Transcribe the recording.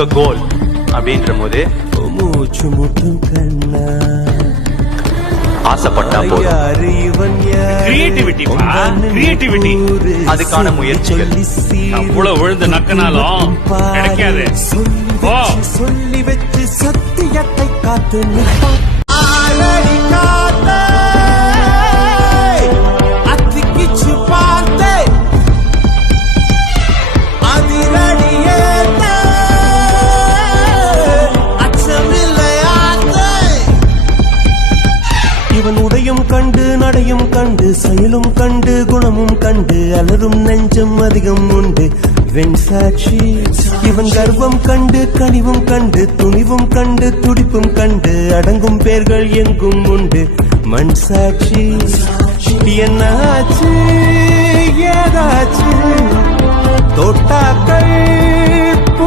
உங்க கோல் அப்படின்ற போது மூச்சு முட்டும் கண்ணா ஆசைப்பட்டா போதும். கிரியேட்டிவிட்டி அதுக்கான முயற்சிகள் அவ்வளவு விழுந்து நக்கினாலும் கிடைக்காது. சொல்லி வச்சு சத்தியத்தை காத்து நிற்பான். ஆளடி காத்தே, அத்திக்கிச்சு பார்த்தே, அதிரடியேத்தே, அச்சமில்லையாத்தே. இவன் உடையும் கண்டு நடையும் கண்டு செயலும் கண்டு குணமும் கண்டு அலரும் நெஞ்சம் அதிகம் உண்டு வெண்சாட்சி. இவன் கர்வம் கண்டு கனிவும் கண்டு துணிவும் கண்டு துடிப்பும் கண்டு அடங்கும் பேர்கள் எங்கும் உண்டு மண் சாட்சி. என்னாச்சு ஏதாச்சு தோட்டாக்கள்